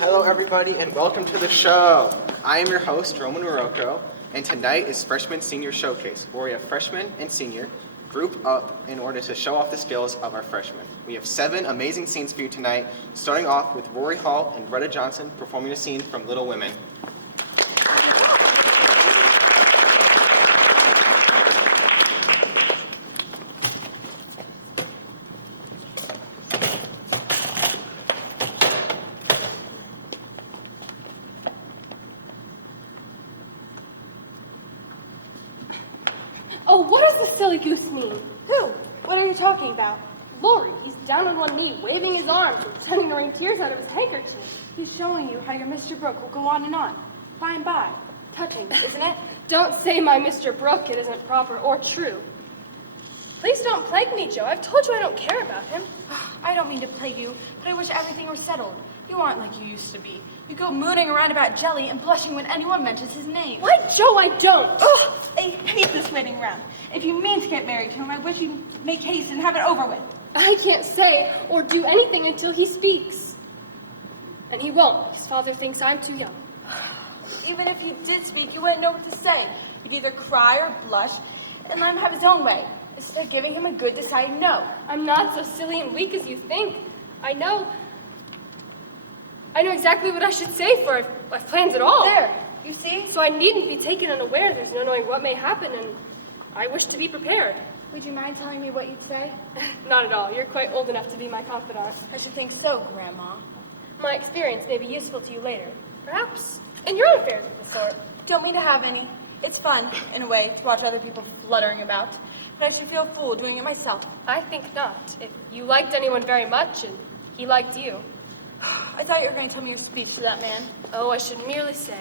Hello everybody and welcome to the show. I am your host, Roman Morocco, and tonight is Freshman Senior Showcase, where we have freshmen and senior group up in order to show off the skills of our freshmen. We have 7 amazing scenes for you tonight, starting off with Rory Hall and Greta Johnson performing a scene from Little Women. Oh, what does the silly goose mean? Who? What are you talking about? Lord, he's down on one knee, waving his arms and pretending to wring tears out of his handkerchief. He's showing you how your Mr. Brooke will go on and on, by and by. Touching, isn't it? Don't say my Mr. Brooke, it isn't proper or true. Please don't plague me, Joe. I've told you I don't care about him. I don't mean to plague you, but I wish everything were settled. You aren't like you used to be. You go mooning around about Jelly and blushing when anyone mentions his name. What, Joe? I don't. Ugh, I hate this waiting around. If you mean to get married to him, I wish you'd make haste and have it over with. I can't say or do anything until he speaks. And he won't. His father thinks I'm too young. Even if you did speak, you wouldn't know what to say. You'd either cry or blush and let him have his own way, instead of giving him a good deciding no. I'm not so silly and weak as you think. I know exactly what I should say, for I've planned it all. There, you see? So I needn't be taken unaware. There's no knowing what may happen, and I wish to be prepared. Would you mind telling me what you'd say? Not at all. You're quite old enough to be my confidant. I should think so, Grandma. My experience may be useful to you later. Perhaps in your own affairs of the sort. Don't mean to have any. It's fun, in a way, to watch other people fluttering about. But I should feel a fool doing it myself. I think not. If you liked anyone very much, and he liked you. I thought you were going to tell me your speech to that man. Oh, I should merely say,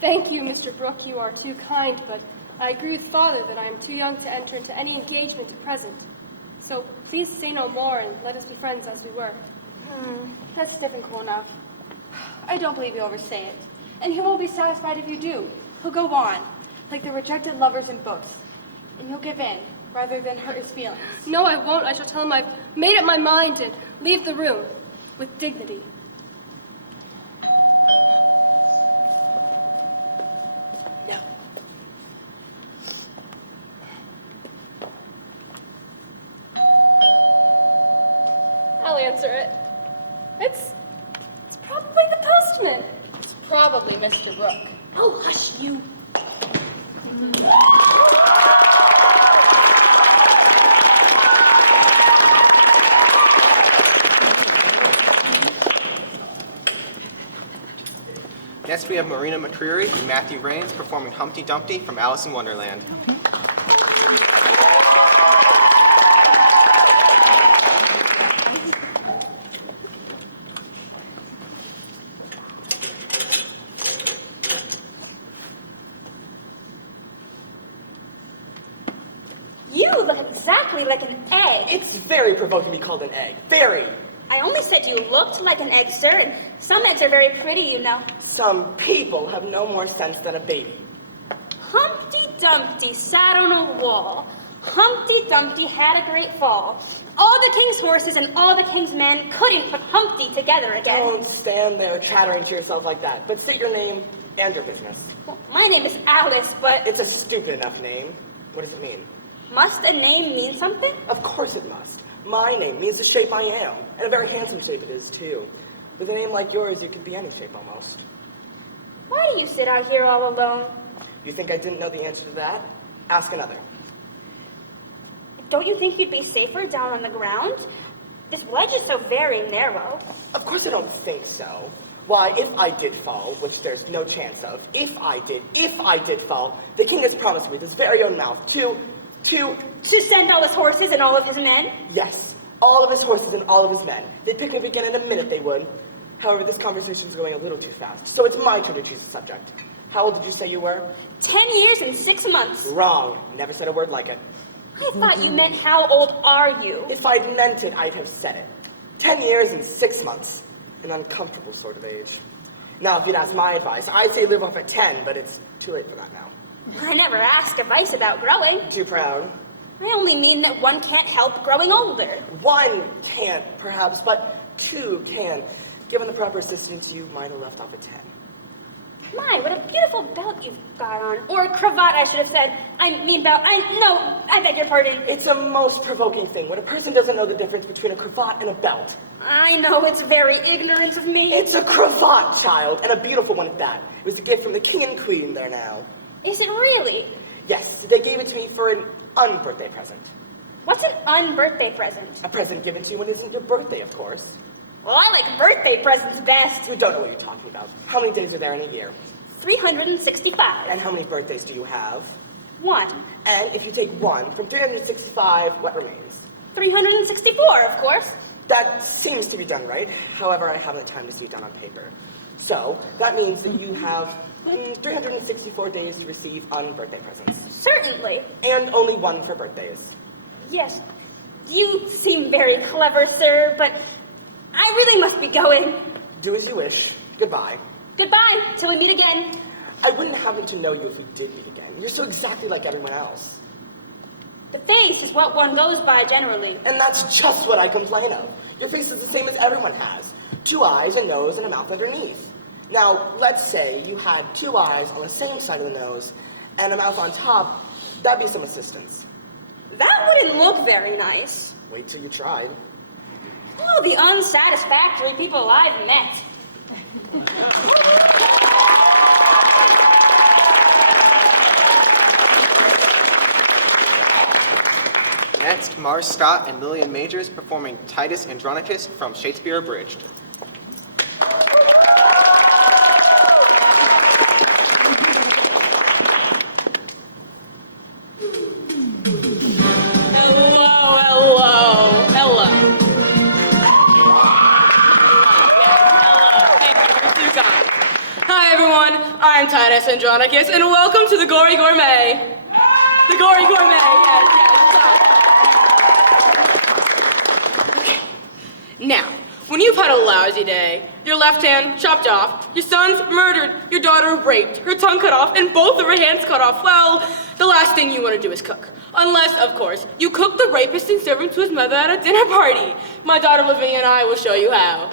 thank you, Mr. Brooke. You are too kind, but I agree with Father that I am too young to enter into any engagement at present. So please say no more and let us be friends as we were. That's stiff and cool enough. I don't believe you overstay it. And he won't be satisfied if you do. He'll go on, like the rejected lovers in books. And you'll give in, rather than hurt his feelings. No, I won't. I shall tell him I've made up my mind and leave the room with dignity. No. I'll answer it. It's probably the postman. It's probably Mr. Brooke. Oh, hush you. Next we have Marina McCreary and Matthew Rains performing Humpty Dumpty from Alice in Wonderland. You look exactly like an egg. It's very provoking to be called an egg. Very. I only said you looked like an egg, sir, and some eggs are very pretty, you know. Some people have no more sense than a baby. Humpty Dumpty sat on a wall. Humpty Dumpty had a great fall. All the king's horses and all the king's men couldn't put Humpty together again. Don't stand there chattering to yourself like that, but state your name and your business. Well, my name is Alice, but It's a stupid enough name. What does it mean? must a name mean something? Of course it must. My name means the shape I am, and a very handsome shape it is, too. With a name like yours, you could be any shape almost. Why do you sit out here all alone? You think I didn't know the answer to that? Ask another. Don't you think you'd be safer down on the ground? This ledge is so very narrow. Of course I don't think so. Why, if I did fall, which there's no chance of, if I did fall, the king has promised me with his very own mouth to send all his horses and all of his men? Yes, all of his horses and all of his men. They'd pick me up again in a minute, they would. However, this conversation's going a little too fast, so it's my turn to choose a subject. How old did you say you were? 10 years and 6 months. Wrong. Never said a word like it. I thought you meant how old are you? If I'd meant it, I'd have said it. 10 years and 6 months. An uncomfortable sort of age. Now, if you'd ask my advice, I'd say live off at 10, but it's too late for that now. I never ask advice about growing. Too proud. I only mean that one can't help growing older. One can't, perhaps, but two can. Given the proper assistance, you might have left off a 10. My, what a beautiful belt you've got on. Or cravat, I should have said. I mean belt. I beg your pardon. It's a most provoking thing when a person doesn't know the difference between a cravat and a belt. I know, it's very ignorant of me. It's a cravat, child, and a beautiful one at that. It was a gift from the king and queen there now. Is it really? Yes, they gave it to me for an unbirthday present. What's an unbirthday present? A present given to you when it isn't your birthday, of course. Well, I like birthday presents best. You don't know what you're talking about. How many days are there in a year? 365. And how many birthdays do you have? 1. And if you take 1 from 365, what remains? 364, of course. That seems to be done right. However, I haven't had time to see it done on paper. So, that means that you have 364 days to receive unbirthday presents. Certainly. And only 1 for birthdays. Yes. You seem very clever, sir, but I really must be going. Do as you wish. Goodbye. Goodbye, till we meet again. I wouldn't happen to know you if we did meet again. You're so exactly like everyone else. The face is what one goes by generally. And that's just what I complain of. Your face is the same as everyone has. 2 eyes, a nose, and a mouth underneath. Now, let's say you had 2 eyes on the same side of the nose and a mouth on top. That'd be some assistance. That wouldn't look very nice. Wait till you tried. Oh, the unsatisfactory people I've met. Next, Mars Scott and Lillian Majors performing Titus Andronicus from Shakespeare Abridged. I'm Titus Andronicus, and welcome to the Gory Gourmet. The Gory Gourmet, yes. Now, when you've had a lousy day, your left hand chopped off, your son's murdered, your daughter raped, her tongue cut off, and both of her hands cut off, well, the last thing you want to do is cook. Unless, of course, you cook the rapist and serve him to his mother at a dinner party. My daughter Lavinia and I will show you how.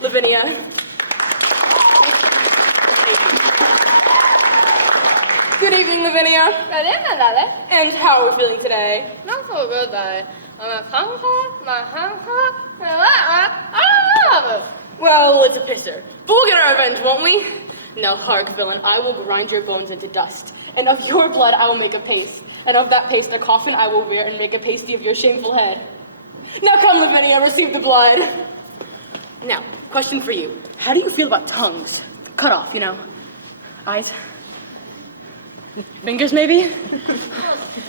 Lavinia. Good evening, Lavinia. Good evening, Daddy. And how are we feeling today? Not so good, Daddy. Well, it's a pisser. But we'll get our revenge, won't we? Now, hark, villain, I will grind your bones into dust. And of your blood I will make a paste. And of that paste a coffin I will wear and make a pasty of your shameful head. Now come, Lavinia, receive the blood. Now, question for you. How do you feel about tongues? Cut off, you know. Eyes? Fingers, maybe?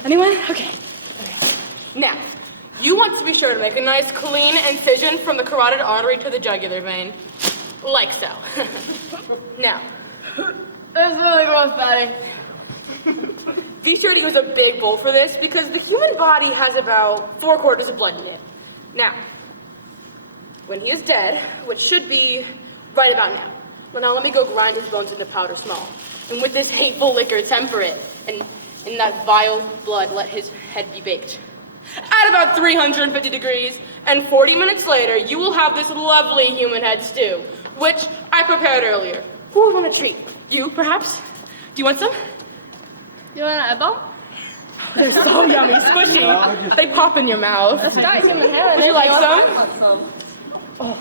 Anyone? Okay. Now, you want to be sure to make a nice clean incision from the carotid artery to the jugular vein. Like so. Now. That's really gross, Daddy. Be sure to use a big bowl for this because the human body has about 4/4 of blood in it. Now, when he is dead, which should be right about now. Well, now let me go grind his bones into powder small. And with this hateful liquor, temper it. And in that vile blood, let his head be baked. At about 350 degrees, and 40 minutes later, you will have this lovely human head stew, which I prepared earlier. Who would want a treat? You, perhaps? Do you want some? You want an eyeball? They're so yummy, squishy. They pop in your mouth. That's nice in the head. Would you like some? Oh,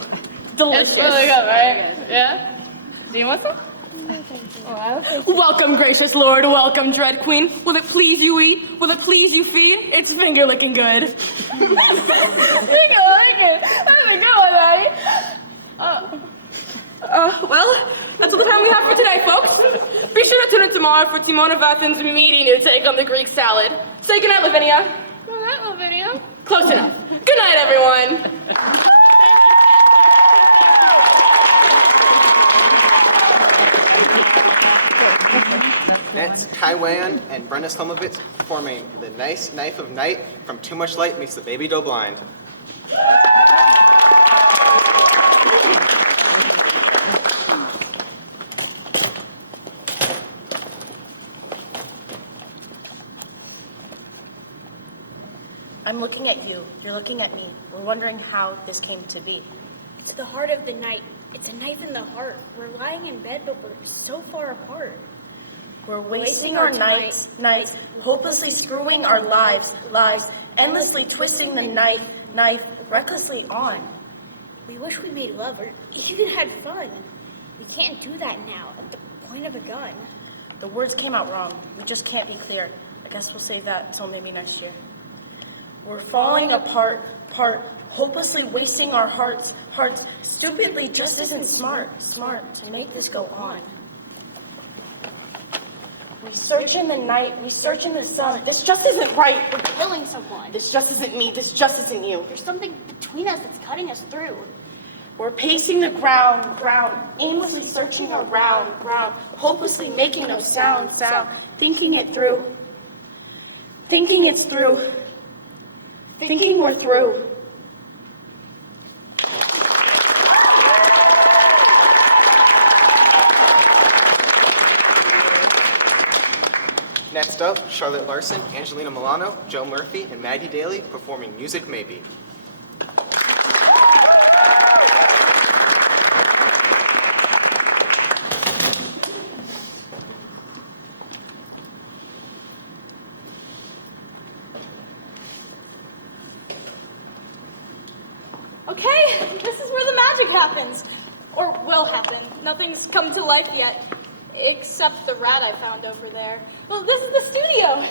delicious. It's really good, right? Yeah? Do you want some? Welcome, gracious lord. Welcome, dread queen. Will it please you eat? Will it please you feed? It's finger licking good. Finger licking. That's a good one, Daddy. Well, that's all the time we have for today, folks. Be sure to tune in tomorrow for Timon of Athens' meaty new take on the Greek salad. Say goodnight, Lavinia. Good night, Lavinia. Close enough. Good night, everyone. Next, Kai Wan and Brenda Slomovitz performing The Nice Knife of Night from Too Much Light Makes the Baby Go Blind. I'm looking at you. You're looking at me. We're wondering how this came to be. It's the heart of the night. It's a knife in the heart. We're lying in bed, but we're so far apart. We're wasting our nights, hopelessly screwing our lives, endlessly twisting the knife, recklessly on. We wish we made love or even had fun. We can't do that now at the point of a gun. The words came out wrong. We just can't be clear. I guess we'll save that until maybe next year. We're falling apart, hopelessly wasting our hearts, stupidly just isn't smart to make this go on. We search in the night, we search in the sun. This just isn't right. We're killing someone. This just isn't me, this just isn't you. There's something between us that's cutting us through. We're pacing the ground, aimlessly searching around, hopelessly making no sound, thinking it through. Thinking it's through. Thinking we're through. Next up, Charlotte Larson, Angelina Milano, Joe Murphy, and Maggie Daly performing Music Maybe. Okay, this is where the magic happens. Or will happen. Nothing's come to life yet. Except the rat I found over there. Well, this is the studio.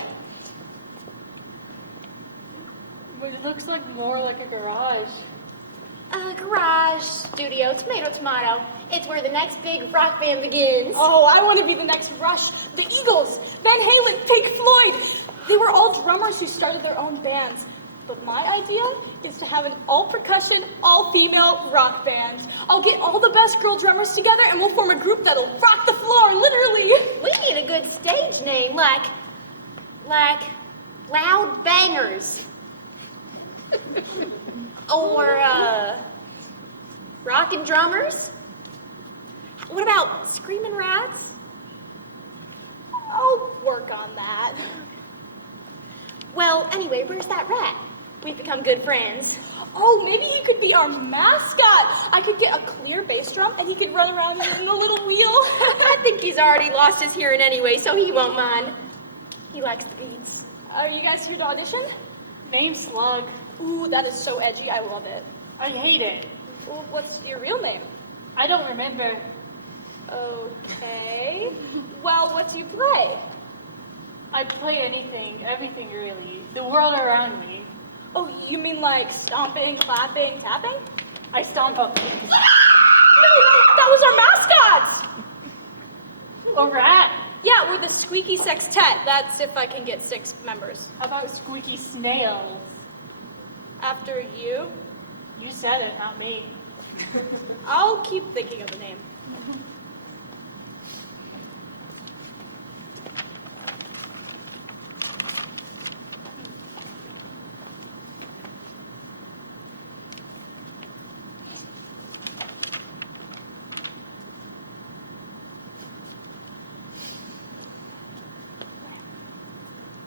But it looks like more like a garage. Garage, studio, tomato, tomato. It's where the next big rock band begins. Oh, I want to be the next Rush. The Eagles, Van Halen, Pink Floyd. They were all drummers who started their own bands. But my idea is to have an all-percussion, all-female rock band. I'll get all the best girl drummers together and we'll form a group that'll rock the floor, literally. We need a good stage name, like Loud Bangers. Or, Rockin' Drummers. What about Screamin' Rats? I'll work on that. Well, anyway, where's that rat? We've become good friends. Oh, maybe he could be our mascot. I could get a clear bass drum and he could run around in a little wheel. I think he's already lost his hearing anyway, so he won't mind. He likes the beats. Are you guys here to audition? Name Slug. Ooh, that is so edgy. I love it. I hate it. Well, what's your real name? I don't remember. Okay. Well, what do you play? I play anything, everything really. The world around me. Oh, you mean like stomping, clapping, tapping? I stomp up things. No, that was our mascot! A rat. Yeah, we're the Squeaky Sextet. That's if I can get 6 members. How about squeaky snails? After you, You said it, not me. I'll keep thinking of a name.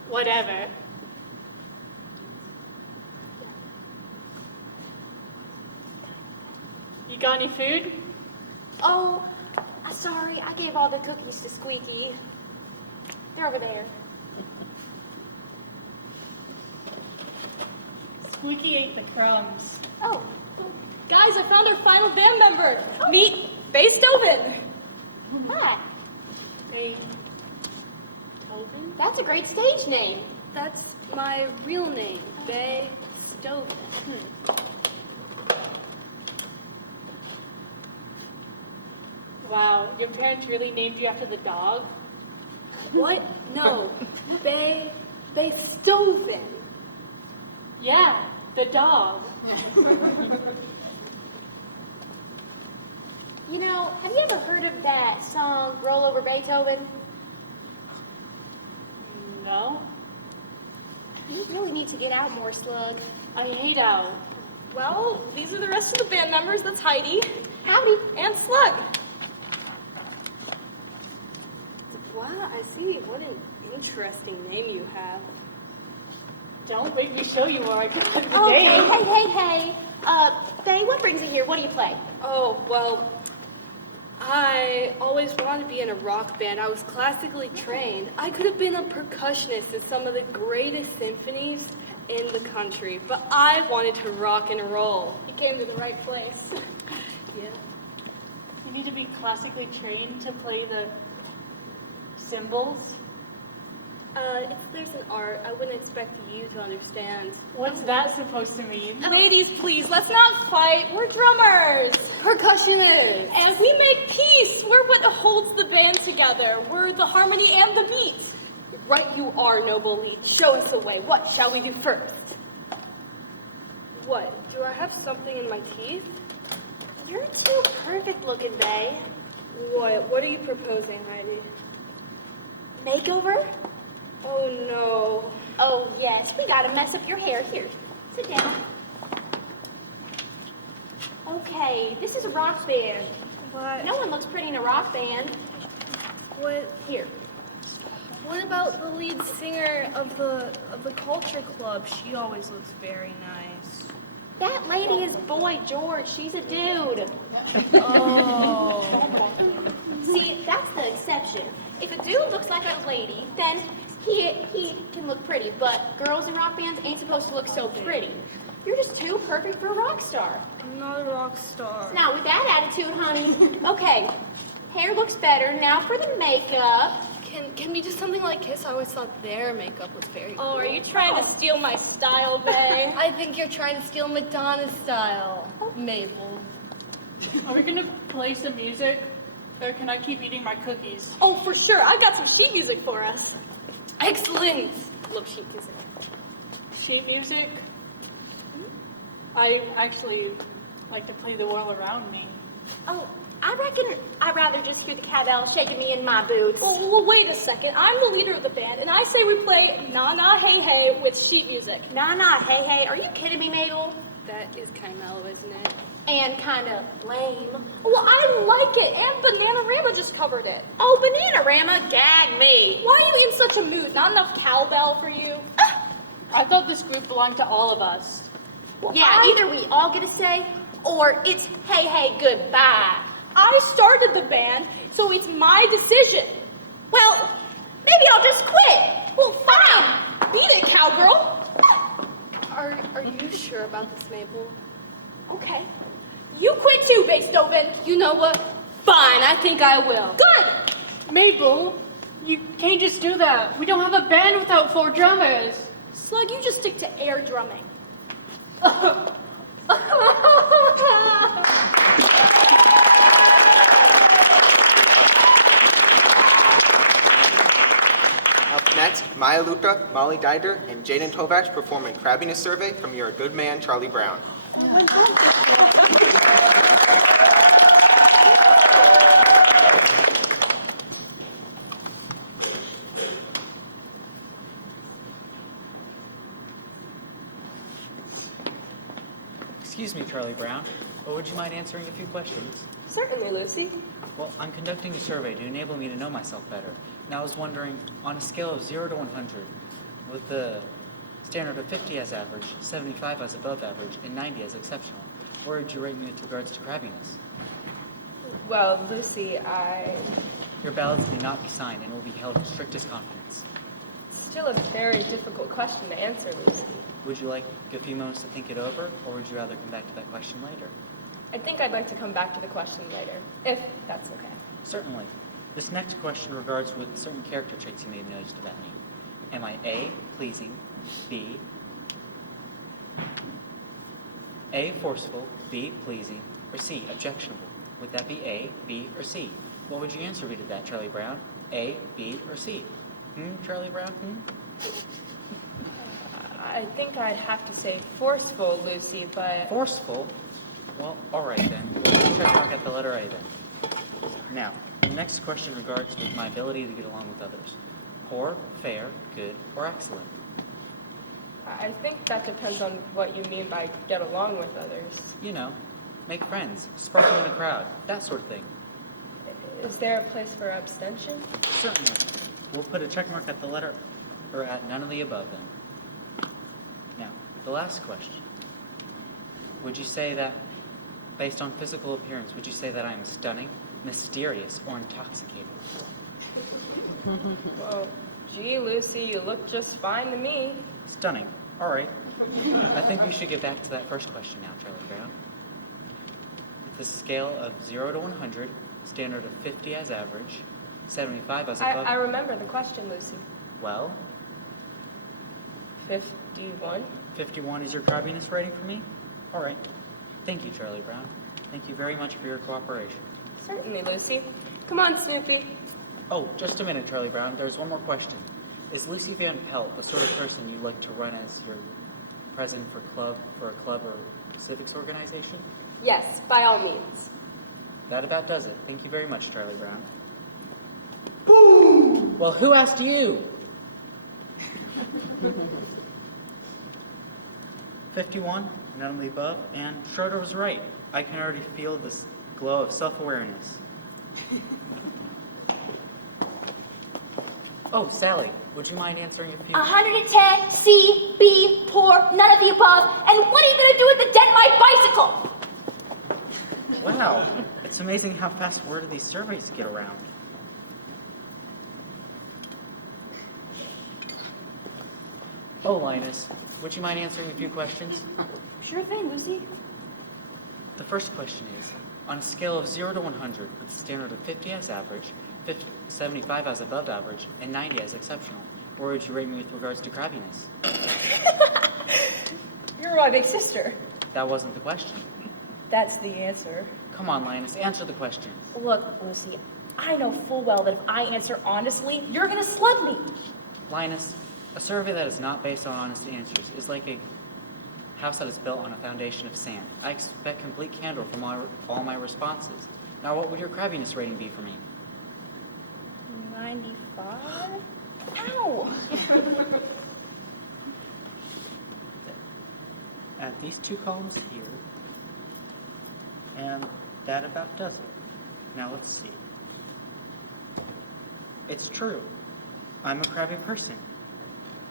Whatever. You got any food? Oh, sorry, I gave all the cookies to Squeaky. They're over there. Squeaky ate the crumbs. Oh, Guys, I found our final band member. Meet Beethoven. hi. Wait. Open? That's a great stage name. That's my real name, Bay Stoven. Wow, your parents really named you after the dog? What? No. Beethoven. Yeah, the dog. You know, have you ever heard of that song, Roll Over Beethoven? No, You really need to get out more, Slug. I hate out. Well, these are the rest of the band members. That's Heidi. Howdy. And Slug. Wow, I see. What an interesting name you have. Don't make me show you where I got the Okay, name. hey. Faye, what brings you here? What do you play? Oh, well, I always wanted to be in a rock band. I was classically trained. I could have been a percussionist in some of the greatest symphonies in the country, but I wanted to rock and roll. You came to the right place. Yeah. You need to be classically trained to play the cymbals. If there's an art, I wouldn't expect you to understand. What's that supposed to mean? Ladies, please, let's not fight. We're drummers. Percussionists! And we make peace. We're what holds the band together. We're the harmony and the beat. Right you are, noble lead. Show us the way. What shall we do first? What? Do I have something in my teeth? You're too perfect looking, Faye. What? What are you proposing, Heidi? Makeover? Oh no. Oh, yes, we gotta mess up your hair. Here, sit down. Okay, this is a rock band. What? No one looks pretty in a rock band. What? Here. What about the lead singer of the culture club? She always looks very nice. That lady is Boy George. She's a dude. Oh. See, that's the exception. If a dude looks like a lady, then he can look pretty, but girls in rock bands ain't supposed to look so pretty. You're just too perfect for a rock star. I'm not a rock star. Now, with that attitude, honey, okay, hair looks better. Now for the makeup. Can we do something like Kiss? I always thought their makeup was very cool. Oh, are you trying to steal my style, Faye? I think you're trying to steal Madonna's style, Mabel. Are we gonna play some music? Or can I keep eating my cookies? Oh, for sure. I got some sheet music for us. Excellent. Love sheet music. Sheet music? I actually like to play the world around me. Oh, I reckon I'd rather just hear the cowbell shaking me in my boots. Well, wait a second. I'm the leader of the band, and I say we play Na Na Hey Hey with sheet music. Nah, nah, hey, hey, are you kidding me, Mabel? That is kind of mellow, isn't it? And kind of lame. Well, I like it, and Bananarama just covered it. Oh, Bananarama, gag me. Why are you in such a mood? Not enough cowbell for you? I thought this group belonged to all of us. Well, Yeah, either we all get a say, or it's hey, hey, goodbye. I started the band, so it's my decision. Well, maybe I'll just quit. Well, fine. Beat it, cowgirl. Are you sure about this, Mabel? Okay. You quit too, Beethoven. You know what? Fine, I think I will. Good. Mabel, you can't just do that. We don't have a band without 4 drummers. Slug, you just stick to air drumming. Up next, Maya Luta, Molly Dider, and Jaden Tovach performing Crabbiness Survey from You're a Good Man, Charlie Brown. Excuse me, Charlie Brown, but would you mind answering a few questions? Certainly, Lucy. Well, I'm conducting a survey to enable me to know myself better. And I was wondering, on a scale of 0 to 100, with the standard of 50 as average, 75 as above average, and 90 as exceptional, where would you rate me with regards to crabbiness? Well, Lucy, Your ballots may not be signed and will be held in strictest confidence. Still a very difficult question to answer, Lucy. Would you like a few moments to think it over, or would you rather come back to that question later? I think I'd like to come back to the question later, if that's okay. Certainly. This next question regards with certain character traits you may have noticed about me. Am I A, pleasing, B, A, forceful, B, pleasing, or C, objectionable? Would that be A, B, or C? What would your answer be to that, Charlie Brown? A, B, or C? Charlie Brown? I think I'd have to say forceful, Lucy, but... Forceful? Well, all right then. We'll try to knock out the letter A then. Now, the next question regards with my ability to get along with others. Poor, fair, good, or excellent? I think that depends on what you mean by get along with others. You know, make friends, sparkle in a crowd, that sort of thing. Is there a place for abstention? Certainly. We'll put a check mark at the letter, or at none of the above then. Now, the last question. would you say that, based on physical appearance, would you say that I am stunning, mysterious, or intoxicating? Well, gee, Lucy, you look just fine to me. Stunning. All right. I think we should get back to that first question now, Charlie Brown. With a scale of 0 to 100, standard of 50 as average, 75 as above. I remember the question, Lucy. Well, 51. 51 is your crabbiness rating for me? All right. Thank you, Charlie Brown. Thank you very much for your cooperation. Certainly, Lucy. Come on, Snoopy. Oh, just a minute, Charlie Brown. There's one more question. Is Lucy Van Pelt the sort of person you'd like to run as your president for a club or civics organization? Yes, by all means. That about does it. Thank you very much, Charlie Brown. Boom! Well, who asked you? 51, none of the above, and Schroeder was right. I can already feel this glow of self-awareness. Oh, Sally, would you mind answering a few? 110, C, B, poor, none of the above. And what are you going to do with the dent my bicycle? Wow, it's amazing how fast word of these surveys get around. Oh, Linus, would you mind answering a few questions? Sure thing, Lucy. The first question is, on a scale of 0 to 100, with a standard of 50 as average, 75 as above average, and 90 as exceptional, where would you rate me with regards to crabbiness? You're my big sister. That wasn't the question. That's the answer. Come on, Linus, answer the question. Look, Lucy, I know full well that if I answer honestly, you're gonna slug me. Linus, a survey that is not based on honest answers is like a house that is built on a foundation of sand. I expect complete candor from all my responses. Now, what would your crabbiness rating be for me? 95? Ow! Add these two columns here, and that about does it. Now let's see. It's true. I'm a crabby person.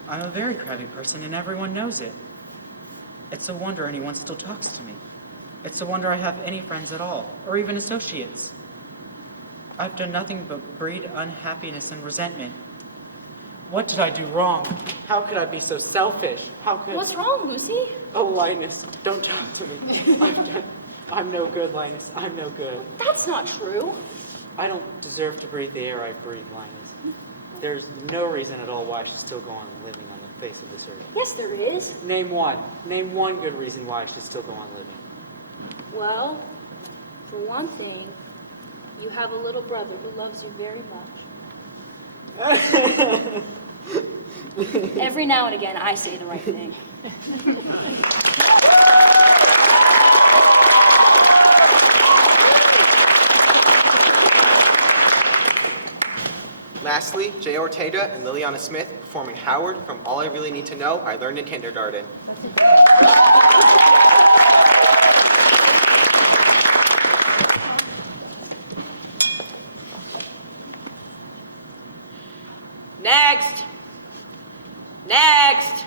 I'm a very crabby person, and everyone knows it. It's a wonder anyone still talks to me. It's a wonder I have any friends at all, or even associates. I've done nothing but breed unhappiness and resentment. What did I do wrong? How could I be so selfish? How could... What's wrong, Lucy? Oh, Linus, don't talk to me. I'm no good, Linus. I'm no good. That's not true. I don't deserve to breathe the air I breathe, Linus. There's no reason at all why I should still go on living on the face of this earth. Yes, there is. Name one. Name one good reason why I should still go on living. Well, for one thing, you have a little brother who loves you very much. Every now and again, I say the right thing. Lastly, Jay Ortega and Liliana Smith performing Howard from All I Really Need to Know I Learned in Kindergarten. Next. Next.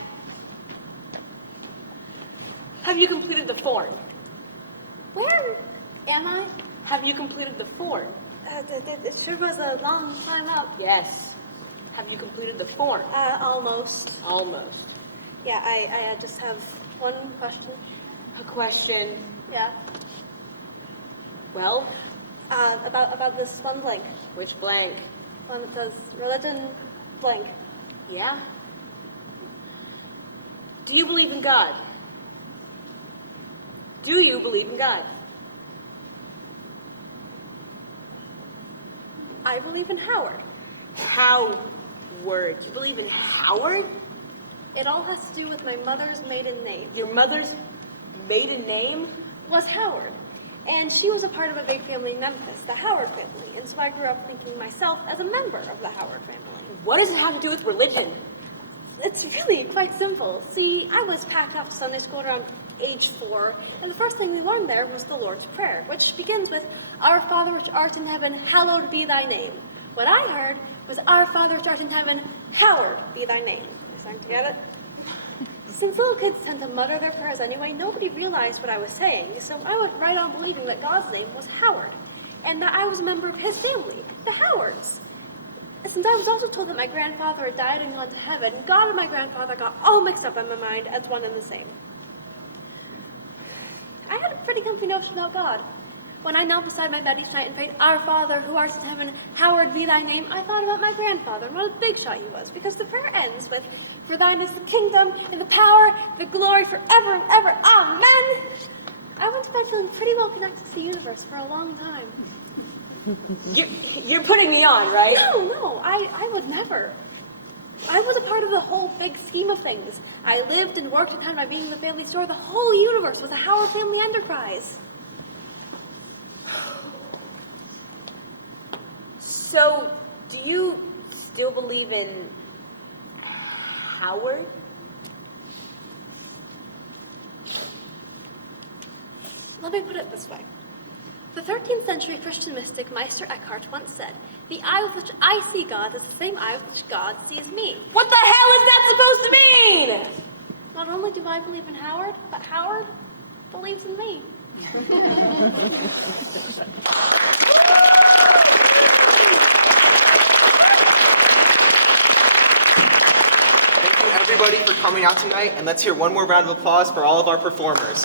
Have you completed the form? Where am I? Have you completed the form? It sure was a long time out. Yes. Have you completed the form? Almost. Almost. Yeah, I just have one question. A question. Yeah. Well, about this one blank. which blank? One that says religion blank. Yeah? Do you believe in God? Do you believe in God? I believe in Howard. Howard. You believe in Howard? It all has to do with my mother's maiden name. Your mother's maiden name? Was Howard. And she was a part of a big family in Memphis, the Howard family. And so I grew up thinking myself as a member of the Howard family. What does it have to do with religion? It's really quite simple. See, I was packed off to Sunday school around age 4, and the first thing we learned there was the Lord's Prayer, which begins with, Our Father which art in heaven, hallowed be thy name. What I heard was, Our Father which art in heaven, Howard be thy name. You starting to get it? Since little kids tend to mutter their prayers anyway, nobody realized what I was saying, so I went right on believing that God's name was Howard, and that I was a member of his family, the Howards. Since I was also told that my grandfather had died and gone to heaven, God and my grandfather got all mixed up in my mind as one and the same. I had a pretty comfy notion about God. When I knelt beside my bed each night and prayed, Our Father, who art in heaven, hallowed be thy name, I thought about my grandfather and what a big shot he was, because the prayer ends with, For thine is the kingdom, and the power, the glory, forever and ever. Amen! I went to bed feeling pretty well connected to the universe for a long time. You're putting me on, right? No, I would never. I was a part of the whole big scheme of things. I lived and worked and had my being in the family store. The whole universe was a Howard family enterprise. So, do you still believe in Howard? Let me put it this way. The 13th century Christian mystic Meister Eckhart once said, The eye with which I see God is the same eye with which God sees me. What the hell is that supposed to mean? Not only do I believe in Howard, but Howard believes in me. Thank you everybody for coming out tonight, and let's hear one more round of applause for all of our performers.